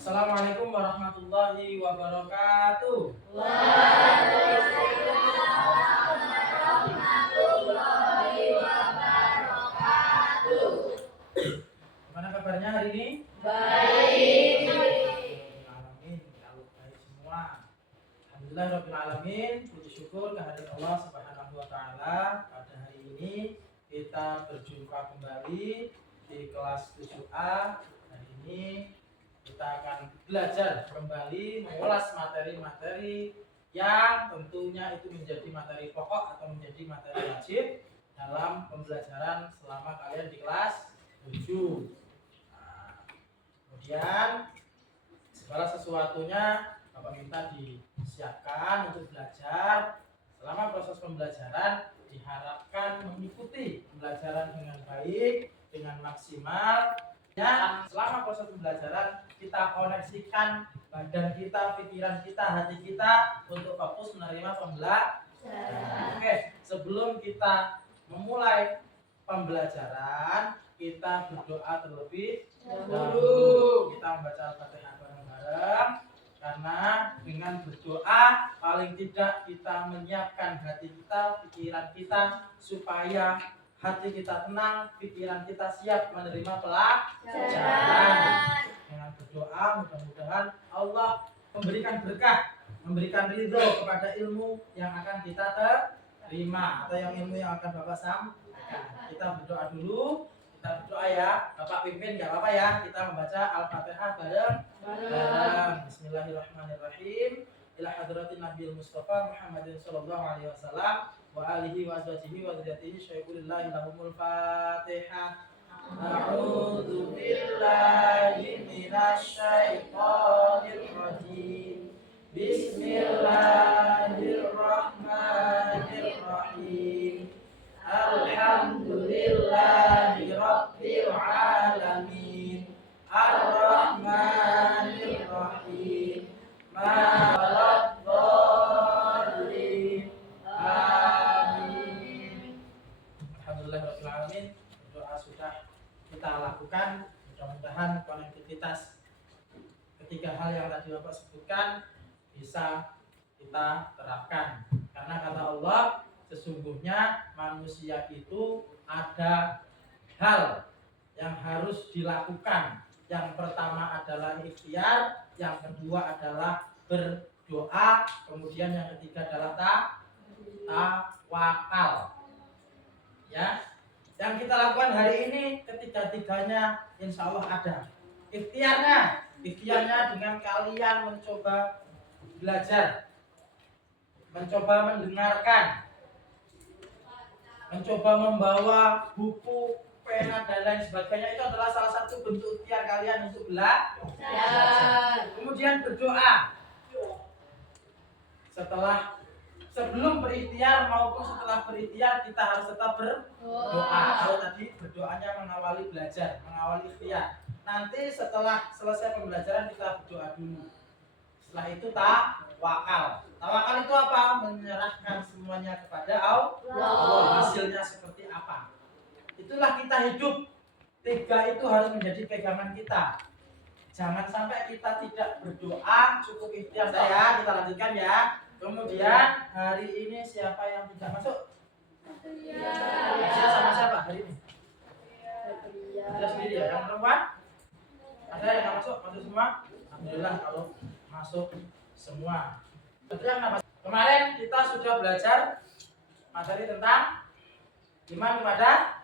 Assalamualaikum warahmatullahi wabarakatuh. Gimana kabarnya hari ini? Baik. Alamin, kalau baik semua. Alhamdulillah rabbil alamin. Puji syukur kehadirat Allah Subhanahu wa taala. Pada hari ini kita berjumpa kembali di kelas 7A. Hari ini kita akan belajar kembali mengulas materi-materi yang tentunya itu menjadi materi pokok atau menjadi materi wajib dalam pembelajaran selama kalian di kelas 7. Nah, kemudian segala sesuatunya Bapak minta disiapkan untuk belajar. Selama proses pembelajaran diharapkan mengikuti pembelajaran dengan baik, dengan maksimal. Ya, selama proses pembelajaran kita koneksikan badan kita, pikiran kita, hati kita untuk fokus menerima pembelajaran. Oke, sebelum kita memulai pembelajaran, kita berdoa terlebih dahulu. Kita membaca Al-Fatihah bareng-bareng, karena dengan berdoa paling tidak kita menyiapkan hati kita, pikiran kita supaya hati kita tenang, pikiran kita siap menerima pelajaran. Dengan berdoa mudah-mudahan Allah memberikan berkah, memberikan ridho kepada ilmu yang akan kita terima atau yang ilmu yang akan Bapak sampaikan. Kita berdoa dulu, kita berdoa ya. Bapak pimpin nggak apa-apa ya. Kita membaca Al-Fatihah bareng. Bismillahirrahmanirrahim. Ila hadratin Nabil Mustafa Muhammadin sallallahu alaihi wasallam wa alihi wa azwajihi wa dzurriyyatihi syaiqulillahi lahumul Fatihah. A'udzu billahi minasy syaithanir rajim. Bismillahirrahmanirrahim. Alhamdulillahi rabbil alamin. Ar-Rahmanir Rahim. Malak Dhalin. Amin. Alhamdulillah rabbil alamin. Doa sudah kita lakukan. Mudah-mudahan konektivitas ketiga hal yang tadi Bapak sebutkan bisa kita terapkan. Karena kata Allah, sesungguhnya manusia itu ada hal yang harus dilakukan. Yang pertama adalah ikhtiar, yang kedua adalah berdoa, kemudian yang ketiga adalah tawakal. Ya, yang kita lakukan hari ini ketiga-tiganya insya Allah ada. Ikhtiarnya dengan kalian mencoba belajar, mencoba mendengarkan, mencoba membawa buku, pena dan lain sebagainya. Itu adalah salah satu bentuk ikhtiar kalian untuk belajar. Kemudian berdoa. Sebelum berikhtiar maupun setelah berikhtiar kita harus tetap berdoa. Kalau tadi berdoanya mengawali belajar, mengawali ikhtiar. Nanti setelah selesai pembelajaran kita berdoa dulu. Setelah itu tawakal. Tawakal itu apa? Menyerahkan semuanya kepada Allah. Hasilnya seperti apa? Itulah kita hidup. Tiga itu harus menjadi pegangan kita. Jangan sampai kita tidak berdoa, cukup ikhtiar saya. Kita lanjutkan ya. Kemudian hari ini siapa yang tidak masuk? Saya sama siapa hari ini? Saya sendiri ya. Yang perempuan? Ada yang nggak masuk? Masuk semua? Alhamdulillah kalau masuk semua. Kemarin kita sudah belajar materi tentang iman kepada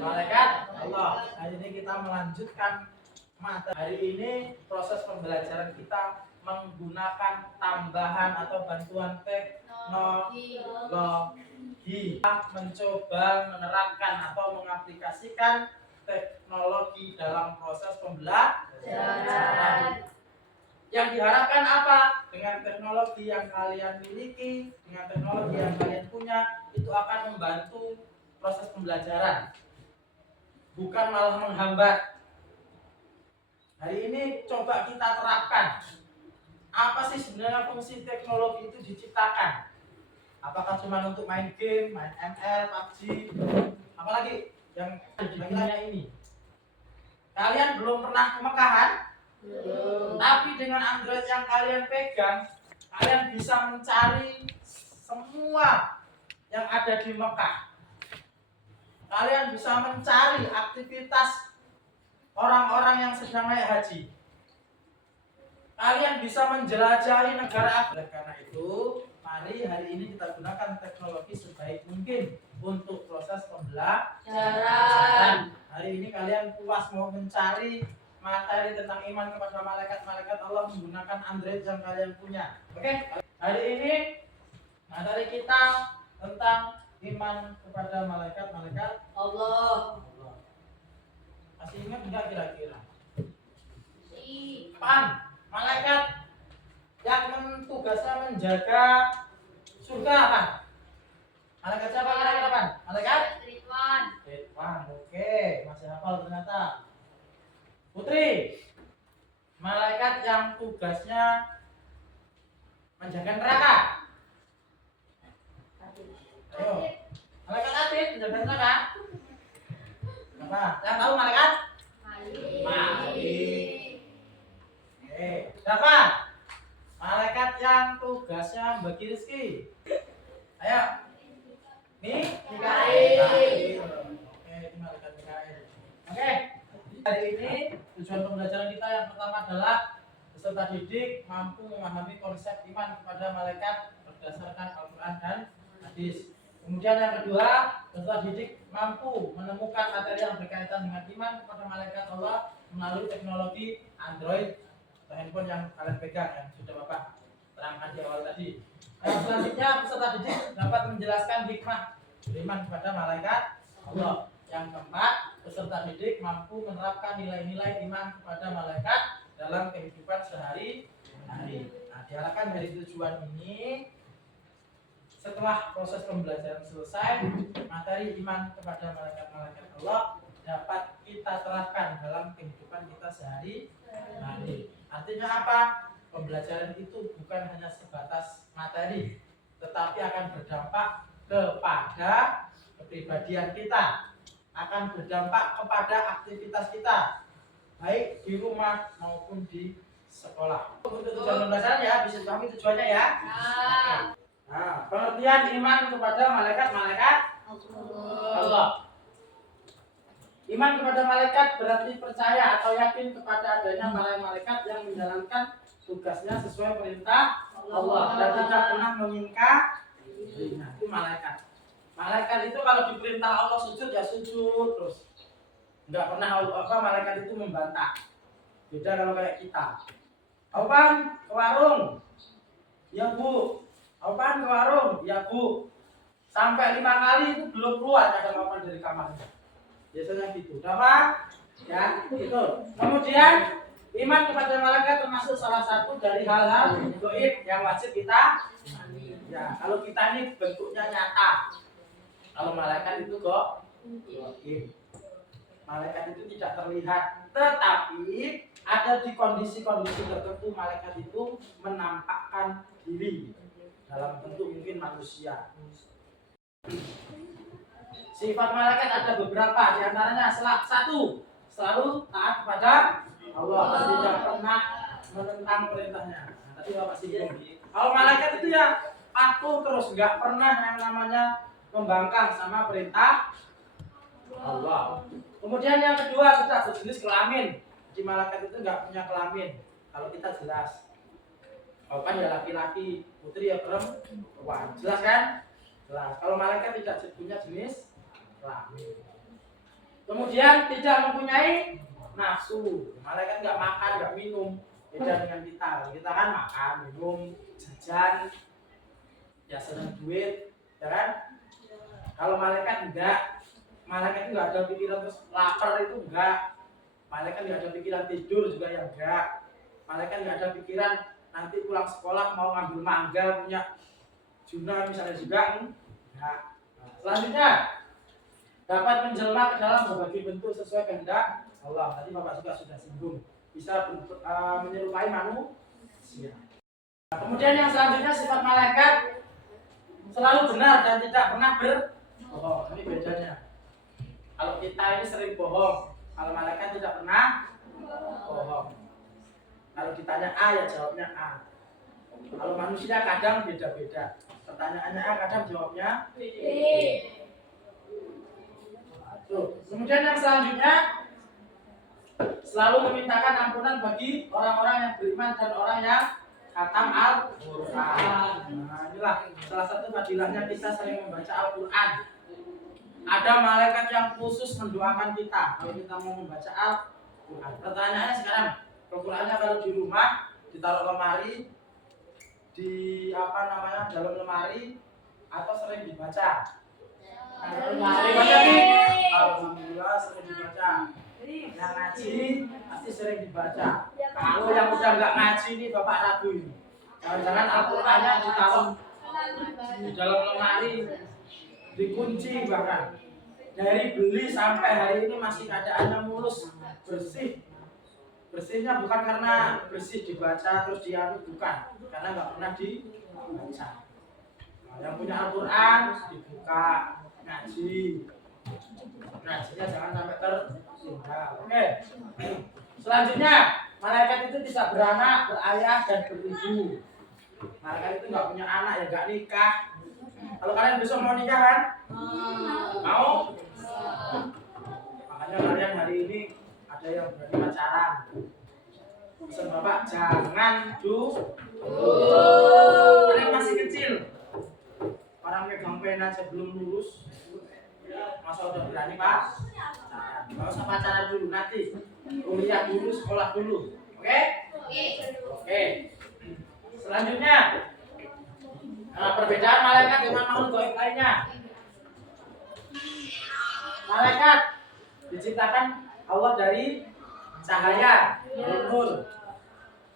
malaikat Allah. Hari ini kita melanjutkan materi. Hari ini proses pembelajaran kita menggunakan tambahan atau bantuan teknologi. Kita mencoba menerapkan atau mengaplikasikan teknologi dalam proses pembelajaran. Yang diharapkan apa? Dengan teknologi yang kalian miliki, dengan teknologi yang kalian punya, itu akan membantu proses pembelajaran, bukan malah menghambat. Hari ini coba kita terapkan. Apa sih sebenarnya fungsi teknologi itu diciptakan? Apakah cuma untuk main game, main ML, PUBG, apalagi yang lainnya ini? Kalian belum pernah ke Mekah kan? Tapi dengan Android yang kalian pegang, kalian bisa mencari semua yang ada di Mekah. Kalian bisa mencari aktivitas orang-orang yang sedang naik haji. Kalian bisa menjelajahi negara. Oleh karena itu, mari hari ini kita gunakan teknologi sebaik mungkin untuk proses pembelajaran. Hari ini kalian puas mau mencari materi tentang iman kepada malaikat-malaikat Allah menggunakan Android yang kalian punya. Oke? Hari ini materi kita tentang iman kepada malaikat-malaikat Allah. Masih ingat enggak kira-kira? Si. Apaan? Malaikat yang tugasnya menjaga surga apa? Malaikat siapa kira-kira, Pan? Malaikat? Ridwan. Ridwan. Oke, masih hafal ternyata. Putri, malaikat yang tugasnya menjaga neraka. Ayo, malaikat atid menjaga neraka. Apa? Yang tahu malaikat? Malik. Siapa? Malaikat yang tugasnya membagi rezeki. Ayo. Mikail. Oke, ini malaikat Mikail. Oke. Hari ini tujuan pembelajaran kita yang pertama adalah peserta didik mampu memahami konsep iman kepada malaikat berdasarkan Al-Quran dan hadis. Kemudian yang kedua, peserta didik mampu menemukan materi yang berkaitan dengan iman kepada malaikat Allah melalui teknologi Android atau handphone yang kalian pegang yang sudah Bapak terangkan di awal tadi. Selanjutnya peserta didik dapat menjelaskan hikmah beriman kepada malaikat Allah. Yang keempat, peserta didik mampu menerapkan nilai-nilai iman kepada malaikat dalam kehidupan sehari-hari. Nah, diharapkan dari tujuan ini setelah proses pembelajaran selesai, materi iman kepada malaikat-malaikat Allah dapat kita terapkan dalam kehidupan kita sehari-hari. Artinya apa? Pembelajaran itu bukan hanya sebatas materi, tetapi akan berdampak kepada kepribadian kita, akan berdampak kepada aktivitas kita, baik di rumah maupun di sekolah. Untuk tujuan pembelajaran ya, bisa dipahami tujuannya ya. Nah, pengertian iman kepada malaikat-malaikat Allah. Iman kepada malaikat berarti percaya atau yakin kepada adanya malaikat yang menjalankan tugasnya sesuai perintah Allah dan tidak pernah mengingkarinya. Itu malaikat. Malaikat itu kalau diperintah Allah sujud ya sujud terus. Enggak pernah malaikat itu membantah. Beda kalau kayak kita. Apaan? Ke warung. Ya Bu. Apaan ke warung? Ya Bu. Sampai 5 kali itu belum keluar kadang-kadang dari kamarnya. Biasanya gitu. Udah Pak? Ya, gitu. Kemudian iman kepada malaikat termasuk salah satu dari hal-hal gaib yang wajib kita. Ya, kalau kita ini bentuknya nyata. Kalau malaikat itu kok gaib. Malaikat itu tidak terlihat, tetapi ada di kondisi-kondisi tertentu malaikat itu menampakkan diri dalam bentuk mungkin manusia. Sifat malaikat ada beberapa, diantaranya satu, selalu taat kepada Allah, tidak pernah menentang perintahnya. Nah, tadi Bapak singgung. Kalau malaikat itu ya patuh terus, nggak pernah yang namanya membangkang sama perintah Allah. Kemudian yang kedua, tidak berjenis kelamin. Jadi malaikat itu nggak punya kelamin. Kalau kita jelas, kan ya laki-laki, putri ya perempuan. Jelas kan? Jelas. Kalau malaikat tidak punya jenis kelamin. Kemudian tidak mempunyai nafsu. Malaikat nggak makan, nggak minum. Beda dengan kita. Kita kan makan, minum, jajan, ya senang duit, ya kan? Kalau malaikat enggak. Malaikat itu nggak ada pikiran terus lapar itu enggak. Malaikat nggak ada pikiran tidur juga yang enggak. Malaikat nggak ada pikiran nanti pulang sekolah mau ngambil mangga punya juna misalnya juga enggak. Nah, selanjutnya dapat menjelma ke dalam berbagai bentuk sesuai kehendak Allah. Tadi Bapak juga sudah singgung, bisa menyerupai manusia. Nah, kemudian yang selanjutnya sifat malaikat selalu benar dan tidak pernah berbohong. Ini bedanya. Kalau kita ini sering bohong, kalau malaikat tidak pernah bohong. Nah, Kalau ditanya A ya jawabnya A. Kalau manusia kadang beda-beda. Pertanyaannya A, kadang jawabnya B. Tuh. Kemudian yang selanjutnya, selalu memintakan ampunan bagi orang-orang yang beriman dan orang yang khatam Al-Quran. Nah, inilah salah satu fadilahnya kita sering membaca Al-Quran. Ada malaikat yang khusus mendoakan kita kalau kita mau membaca Al-Quran. Pertanyaannya sekarang, Al-Qurannya kalau di rumah ditaruh lemari, di dalam lemari, atau sering dibaca? Dibaca nih. Alhamdulillah sering dibaca. Yang ngaji pasti sering dibaca. Kalau yang udah nggak ngaji nih bapak ragu ini. Jangan-jangan Al-Qurannya ditaruh di dalam lemari, dikunci bahkan. Dari beli sampai hari ini masih keadaannya mulus, bersih. Bersihnya bukan karena bersih dibaca terus dianu, bukan, karena nggak pernah dibaca. Nah, yang punya Al-Quran dibuka, ngaji. Ngajinya jangan sampai tertinggal. Oke. Selanjutnya, malaikat itu tidak beranak, berayah dan beribu. Malaikat itu nggak punya anak ya nggak nikah. Kalau kalian besok mau nikah kan? Mau? Makanya kalian hari ini ada yang berani pacaran. Pesan bapak jangan dulu. Kalian masih kecil. Orang megang pena aja belum lulus. Masa udah berani pak? Nggak usah pacaran dulu, nanti kuliah dulu, sekolah dulu. Oke? Oke. Selanjutnya, perbedaan malaikat dengan makhluk gaib lainnya. Malaikat diciptakan Allah dari cahaya, nur.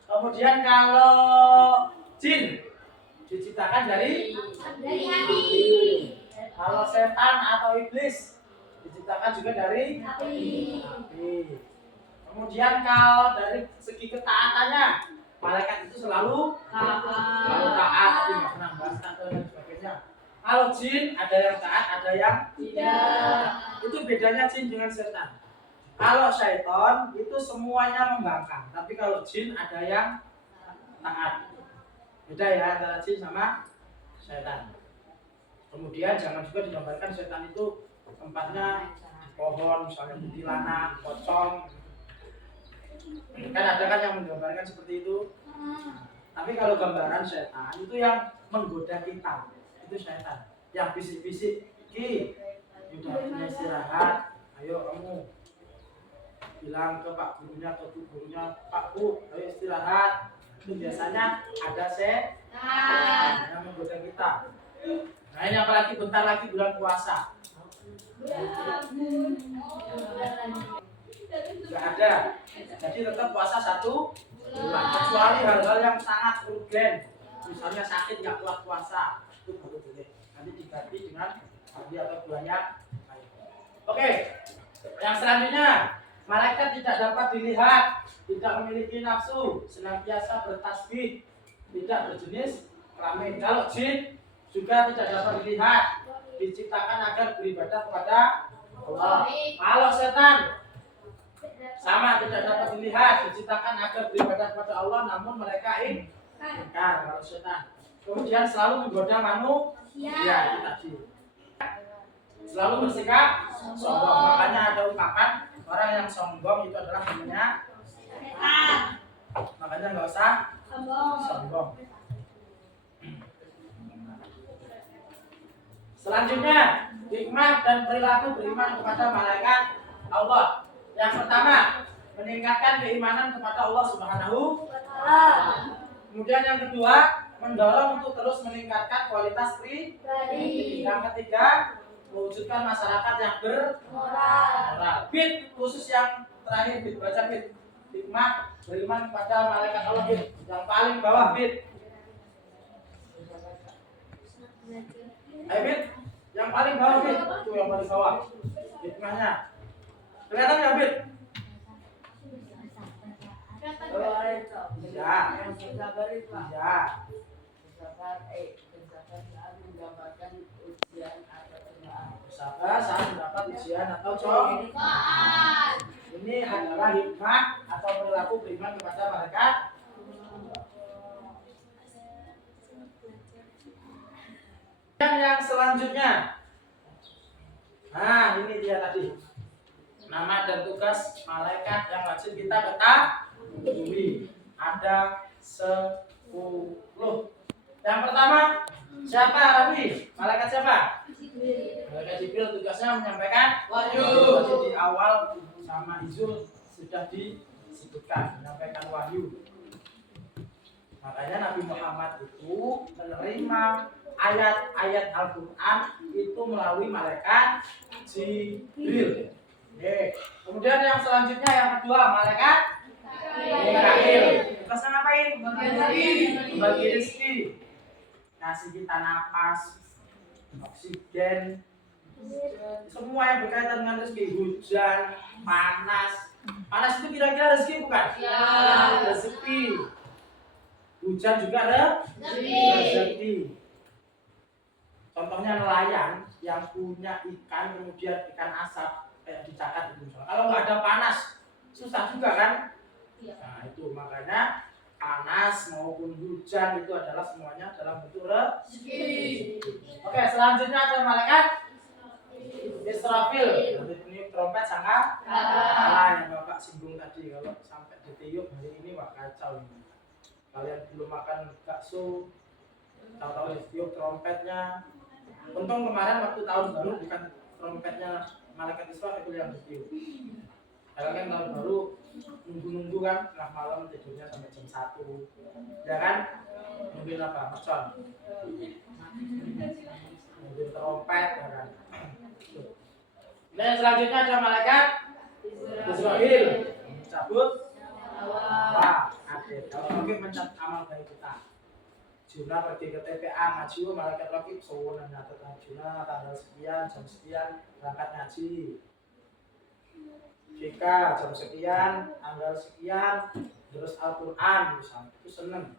Kemudian kalau jin diciptakan dari hati. Kalau setan atau iblis diciptakan juga dari api. Kemudian kalau dari segi ketaatannya, malaikat itu selalu taat, tapi nggak pernah bahas atau dan sebagainya. Kalau jin ada yang taat, ada yang tidak. Itu bedanya jin dengan setan. Kalau syaitan itu semuanya membangkang, tapi kalau jin ada yang taat. Beda ya antara jin sama setan. Kemudian jangan juga digambarkan setan itu tempatnya di pohon, misalnya kuntilanak, pocong. Kan ada kan yang menggambarkan seperti itu. Tapi kalau gambaran setan itu yang menggoda kita, itu setan. Yang bisik-bisik, Ki, udah punya istirahat, ayo kamu bilang ke Pak gurunya atau Bu gurunya, Pak Bu, ayo istirahat. Itu biasanya ada setan yang menggoda kita. Nah ini apalagi bentar lagi bulan puasa. Nggak ada. Jadi tetap puasa 1 bulan. Kecuali hal-hal yang sangat urgen. Misalnya sakit nggak kuat puasa, itu baru boleh. Nanti diganti dengan hari atau bulan yang lain. Oke. Yang selanjutnya, malaikat tidak dapat dilihat, tidak memiliki nafsu, senantiasa bertasbih, tidak berjenis kelamin. Kalau jin juga tidak dapat dilihat, diciptakan agar beribadah kepada Allah. Kalau setan sama, tidak dapat dilihat, diciptakan agar beribadah kepada Allah, namun mereka ingkar. Kalau setan kemudian selalu menggoda manusia, itu tadi. Selalu bersikap sombong. Makanya ada ungkapan orang yang sombong itu adalah namanya setan. Makanya nggak usah sombong. Selanjutnya, hikmah dan perilaku beriman kepada malaikat Allah. Yang pertama, meningkatkan keimanan kepada Allah Subhanahu wa Ta'ala. Kemudian yang kedua, mendorong untuk terus meningkatkan kualitas pribadi. Yang ketiga, mewujudkan masyarakat yang bermoral. Bit khusus yang terakhir, bit baca bit. Hikmah beriman kepada malaikat Allah, bit yang paling bawah, bit. Ayo bit, yang paling bawah bit, itu yang paling bawah. Hikmahnya kelihatan nggak bit? Ya. Sabar saat mendapat ujian atau cobaan. Ini adalah hikmah atau perilaku beriman kepada malaikat Dan yang selanjutnya, nah ini dia tadi nama dan tugas malaikat yang wajib kita ketahui. Ada 10. Yang pertama siapa Rafi? Malaikat siapa? Malaikat Jibril, tugasnya menyampaikan wahyu. Tadi di awal sama Izul sudah disebutkan menyampaikan wahyu. Makanya Nabi Muhammad itu menerima ayat-ayat Al-Quran itu melalui malaikat Jibril. Kemudian yang selanjutnya yang kedua malaikat Mikail. Tugasnya ngapain? Membagi rezeki, ngasih kita napas, oksigen, semua yang berkaitan dengan rezeki. Hujan, panas itu kira-kira rezeki bukan? Ya. Rezeki. Hujan juga rezeki. Contohnya nelayan yang punya ikan kemudian ikan asap kayak dicatat itu misalnya. Kalau nggak ada panas susah juga kan? Nah itu makanya panas maupun hujan itu adalah semuanya dalam bentuk rezeki. Oke, selanjutnya ada malaikat Israfil. Ini trompet sangka yang Bapak singgung tadi, kalau sampai ditiup hari ini wah kacau ini. Kalian belum makan bakso, tahu-tahu ditiup trompetnya. Untung kemarin waktu tahun baru bukan trompetnya malaikat Israfil yang ditiup. Kalau kan tahun baru nunggu kan tengah malam tidurnya sampai jam 1, ya kan? Nungguin apa? Mercon. Nungguin trompet, ya kan? Nah selanjutnya ada malaikat Israfil cabut wah adil. Kalau Rakib mencatat amal baik kita. Juna pergi ke TPA ngaji, malaikat Rakib sewenang nyatet Juna tanggal sekian jam sekian berangkat ngaji. Jika jam sekian tanggal sekian terus Al-Quran misalnya itu seneng.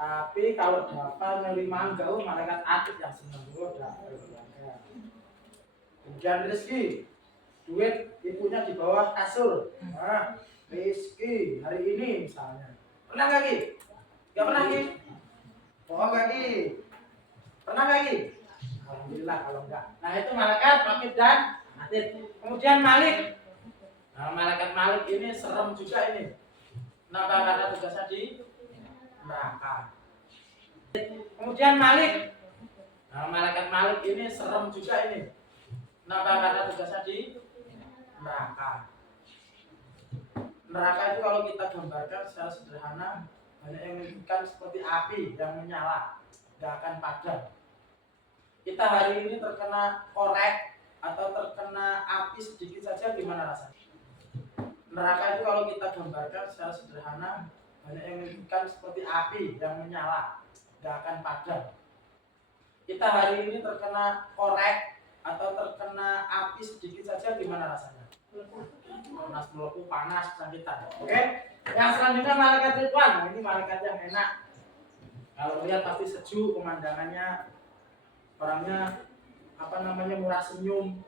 Tapi kalau dapat nerima enggak, malaikat Atid yang seneng dulu udah. Kemudian rezeki, duit ibunya di bawah kasur. Nah, rezeki hari ini misalnya. Pernah nggak Ki? Nggak pernah Ki? Oh nggak Ki? Pernah nggak Ki? Alhamdulillah kalau enggak. Nah itu malaikat Rakib dan Atid. Kemudian Malik. Nah malaikat Malik ini serem juga ini. Kenapa? Karena tugasnya di neraka. Kemudian Malik. Nah malaikat Malik ini serem juga ini. Kenapa? Karena tugasnya di neraka. Neraka itu kalau kita gambarkan secara sederhana banyak yang menyebutkan seperti api yang menyala, tidak akan padam. Kita hari ini terkena korek atau terkena api sedikit saja gimana rasanya? Neraka itu kalau kita gambarkan secara sederhana banyak yang menyebutkan seperti api yang menyala, tidak akan padam. Kita hari ini terkena korek atau terkena api sedikit saja gimana rasanya? Panas melepuh, panas, kesakitan. Oke? Yang selanjutnya malaikat Ridwan. Nah, ini malaikat yang enak. Kalau lihat pasti sejuk pemandangannya, orangnya murah senyum.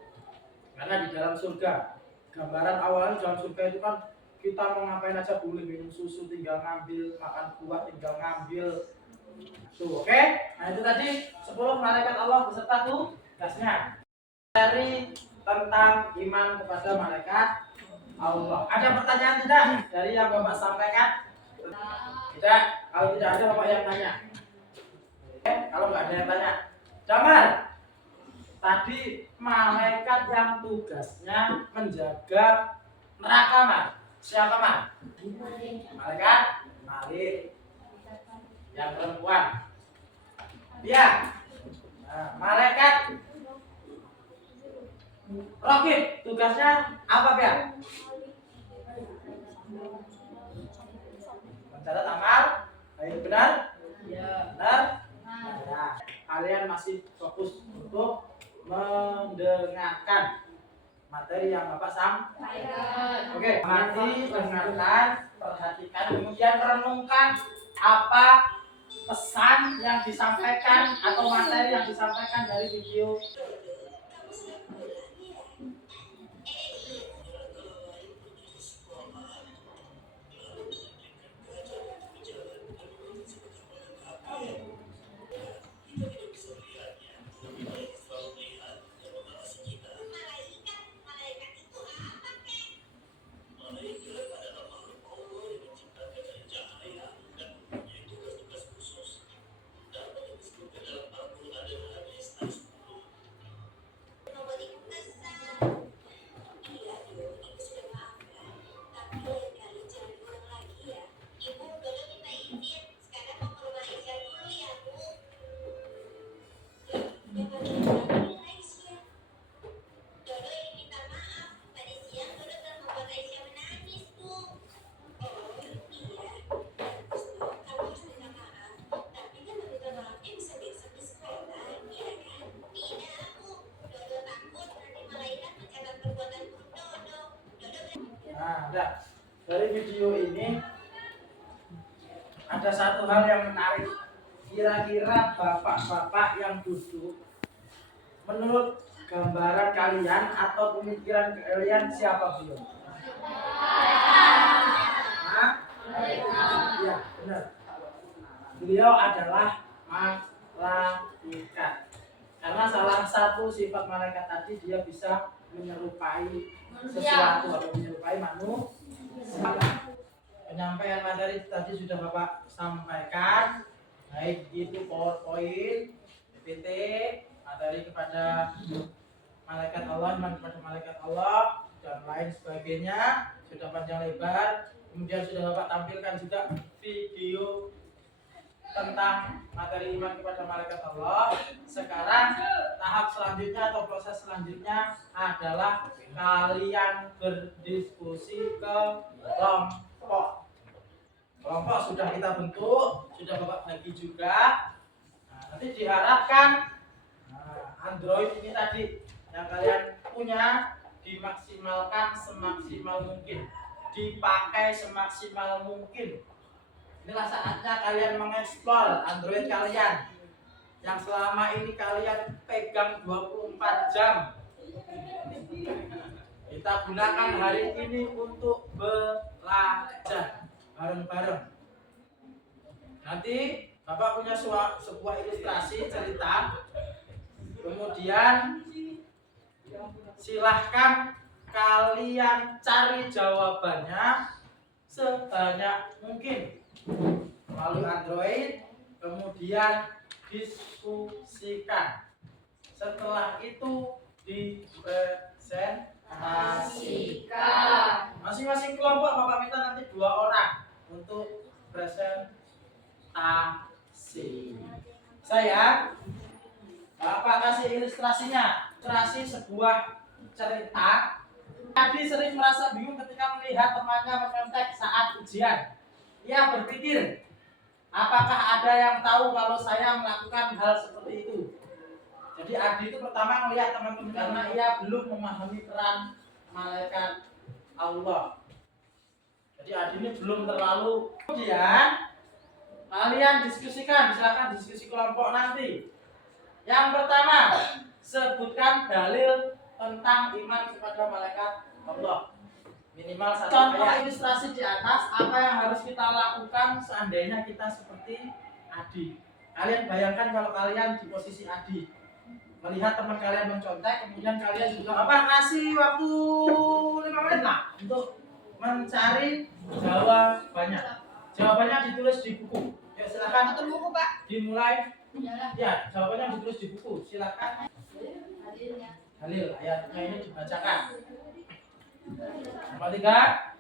Karena di dalam surga, gambaran awalnya dalam surga itu kan kita mau ngapain aja boleh, minum susu tinggal ngambil, makan buah tinggal ngambil. Tuh, oke? Nah itu tadi 10 malaikat Allah beserta tugasnya. Dari tentang iman kepada malaikat Allah. Ada pertanyaan tidak dari yang Bapak sampaikan? Tidak. Kalau tidak ada Bapak yang tanya. Oke, kalau nggak ada yang tanya, Damar. Tadi malaikat yang tugasnya menjaga neraka, Mas. Siapa, Mas? Malaikat Malik. Yang perempuan. Iya. Nah, malaikat Rakib tugasnya apa ya? Mencatat amal baik, benar? Ya. Benar? Ya. Kalian masih fokus untuk mendengarkan materi yang Bapak sampaikan. Oke, mari dengarkan, perhatikan, kemudian renungkan apa pesan yang disampaikan atau materi yang disampaikan dari video. dari video ini ada satu hal yang menarik. Kira-kira bapak-bapak yang duduk, menurut gambaran kalian atau pemikiran kalian siapa beliau? Hah? Ya, benar. Beliau adalah malaikat. Karena salah satu sifat malaikat tadi dia bisa menyerupai sesuatu atau menyerupai manusia. Penyampaian materi tadi sudah Bapak sampaikan, baik itu PowerPoint, PPT, materi kepada malaikat Allah, iman kepada malaikat Allah, dan lain sebagainya, sudah panjang lebar. Kemudian sudah Bapak tampilkan juga video tentang materi iman kepada malaikat Allah. Sekarang tahap selanjutnya atau proses selanjutnya adalah kalian berdiskusi ke kelompok. Kelompok sudah kita bentuk, sudah Bapak bagi juga. Nanti diharapkan Android ini tadi yang kalian punya dimaksimalkan semaksimal mungkin, dipakai semaksimal mungkin. Inilah saatnya kalian mengeksplor Android kalian yang selama ini kalian pegang 24 jam. Kita gunakan hari ini untuk belajar bareng-bareng. Nanti Bapak punya sebuah ilustrasi cerita, kemudian silahkan kalian cari jawabannya sebanyak mungkin melalui Android, kemudian diskusikan. Setelah itu dipresentasikan. Masing-masing kelompok Bapak minta nanti 2 orang untuk presentasi. Saya Bapak kasih ilustrasinya. Ilustrasi sebuah cerita. Tadi sering merasa bingung ketika melihat temannya mencontek saat ujian. Ia berpikir, apakah ada yang tahu kalau saya melakukan hal seperti itu? Jadi Adi itu pertama melihat teman-teman karena ia belum memahami peran malaikat Allah. Jadi Adi ini belum terlalu. Kemudian kalian diskusikan, silakan diskusi kelompok nanti. Yang pertama, sebutkan dalil tentang iman kepada malaikat Allah. Minimal satu contoh ilustrasi di atas apa yang harus kita lakukan seandainya kita seperti Adi. Kalian bayangkan kalau kalian di posisi Adi, melihat teman kalian mencontek, kemudian kalian juga kasih waktu 5 menit lah untuk mencari jawabannya. Jawabannya ditulis di buku. Ya silakan. Atau buku Pak? Dimulai. Ya, jawabannya ditulis di buku. Silakan. Halil, ayatnya ini dibacakan. Nomor 3.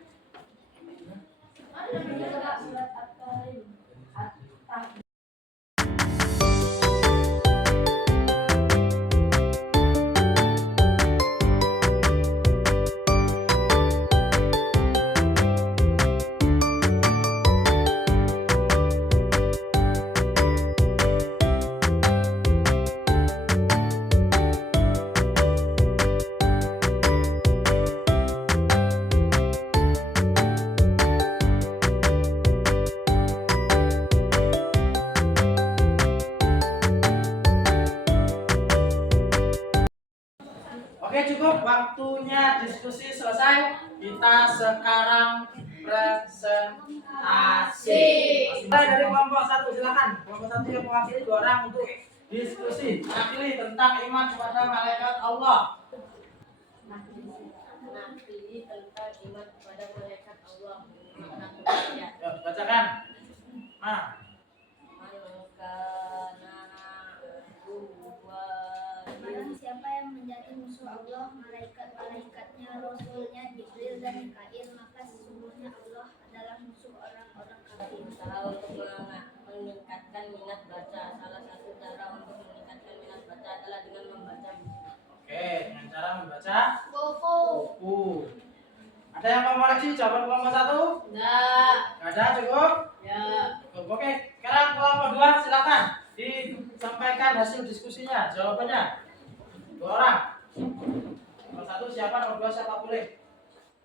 Oke, cukup, waktunya diskusi selesai. Kita sekarang presentasi. Mulai dari kelompok 1, silakan. Kelompok 1 yang mewakili 2 orang untuk diskusi. Mewakili tentang iman kepada malaikat Allah. Mewakili tentang iman kepada malaikat Allah. Ya, bacakan. Barang siapa yang menjadi musuh Allah, malaikat-malaikatnya, rasulnya, Jibril dan Mikail, maka sesungguhnya Allah adalah musuh orang-orang kafir. Usaha untuk meningkatkan minat baca. Salah satu cara untuk meningkatkan minat baca adalah dengan membaca buku. Oke, dengan cara membaca Buku. buku. Ada yang mau koreksi jawaban kelompok 1? Enggak. Nggak ada, cukup? Ya. Cukup. Oke, sekarang kelompok 2 silakan disampaikan hasil diskusinya, jawabannya. 2 orang. Nomor 1 siapa, nomor 2 siapa boleh?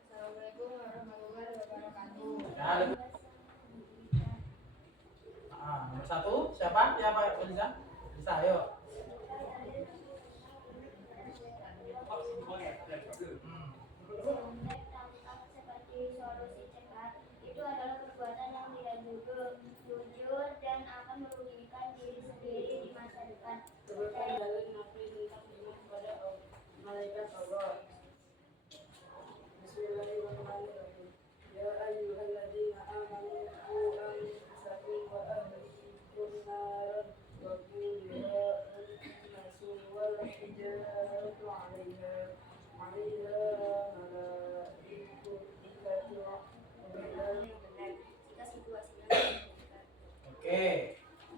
Assalamualaikum warahmatullahi wabarakatuh. Ya, nomor 1 siapa? Siapa Elisa? Elisa, ayo. Contek tampak seperti solusi cepat itu adalah perbuatan yang tidak jujur dan akan merugikan diri sendiri di masa depan. Sebutkan dalil nafi tentang iman kepada malaikat Allah. Bismillahirrahmanirrahim. Ya ayyuhalladzina amanu qu anfusakum wa ahlikum naran wa quduha an-nasu wal hijaratu 'alaiha Jika situasinya memungkinkan. Oke.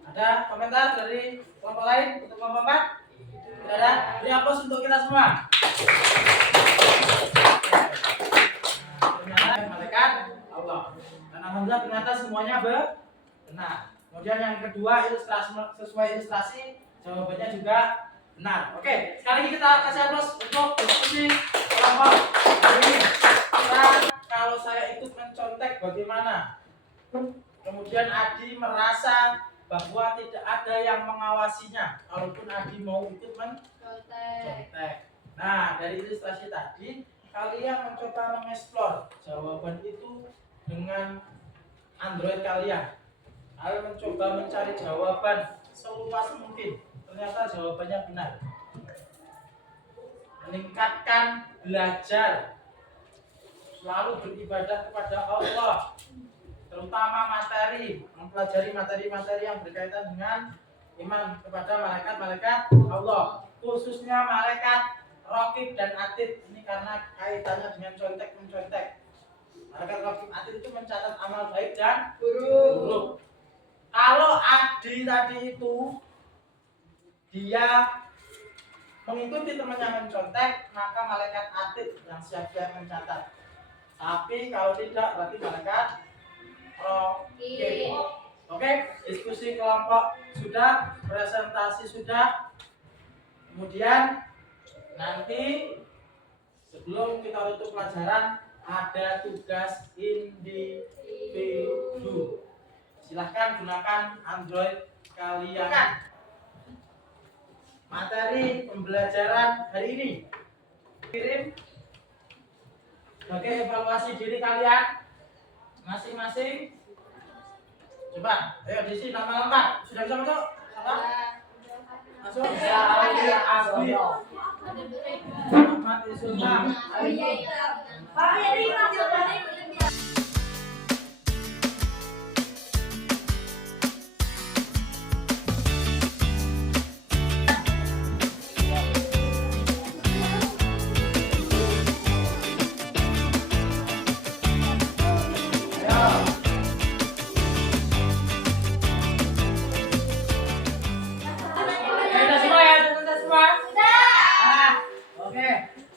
Ada komentar dari kelompok lain untuk kelompok 4? Tidak ada? Beri aplaus untuk kita semua. Ternyata malaikat Allah. Dan alhamdulillah ternyata semuanya benar. Kemudian yang kedua ilustrasi sesuai ilustrasi jawabannya juga benar. Oke, sekali lagi kita kasih aplaus untuk diskusi kelompok ini. Kalau saya ikut mencontek bagaimana? Kemudian Adi merasa bahwa tidak ada yang mengawasinya. Kalaupun Adi mau ikut mencontek. Nah, dari ilustrasi tadi kalian mencoba mengeksplor jawaban itu dengan Android kalian. Kalian mencoba mencari jawaban seluas mungkin. Ternyata jawabannya benar. Meningkatkan belajar, selalu beribadah kepada Allah, terutama materi, mempelajari materi-materi yang berkaitan dengan iman kepada malaikat-malaikat Allah, khususnya malaikat Raqib dan Atid. Ini karena kaitannya dengan contek-mencontek. Malaikat Raqib Atid itu mencatat amal baik dan buruk. Kalau Adi tadi itu dia mengikuti temannya mencontek, maka malaikat Atid yang siap-siap mencatat. Tapi kalau tidak, berarti malaikat Raqib. Oke, diskusi kelompok sudah, presentasi sudah. Kemudian nanti sebelum kita tutup pelajaran ada tugas individu. Silahkan gunakan Android kalian. Materi pembelajaran hari ini kirim sebagai evaluasi diri kalian masing-masing. Coba, ayo di sini nama lengkap. Sudah bisa masuk? Siapa? Masuk. Ya, Asbi. Ahmad Isulham.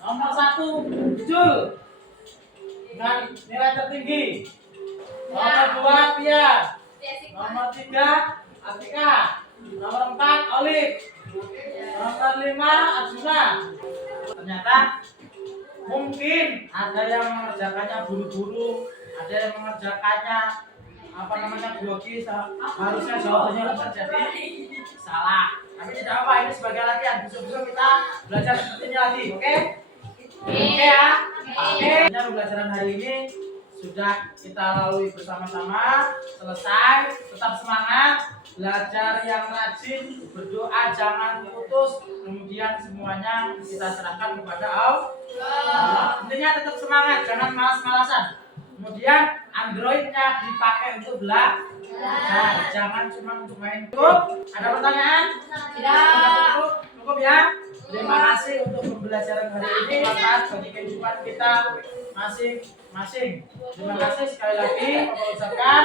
Nomor 1 Jul dengan nilai tertinggi. Nomor 2 Pia. Nomor 3 Atika. Nomor 4 Olive. Nomor 5 Arjuna. Ternyata mungkin ada yang mengerjakannya buru-buru, ada yang mengerjakannya grogi. Harusnya jawabannya terjadi salah. Tapi tidak apa, ini sebagai latihan. Besok-besok kita belajar seperti ini lagi, oke? Oke ya. Oke. Pembelajaran hari ini sudah kita lalui bersama-sama. Selesai. Tetap semangat. Belajar yang rajin. Berdoa jangan putus. Kemudian semuanya kita serahkan kepada Allah. Intinya tetap semangat. Jangan malas-malasan. Kemudian Androidnya dipakai untuk belajar. Jangan cuma untuk main. Cukup? Ada pertanyaan? Tidak. Cukup ya. Terima kasih untuk pembelajaran hari ini. Bermanfaat bagi kehidupan kita masing-masing. Terima kasih sekali lagi. Saya ucapkan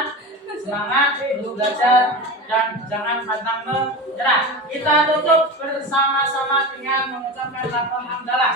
semangat untuk belajar dan jangan pantang menyerah. Kita tutup bersama-sama dengan mengucapkan lafaz hamdalah.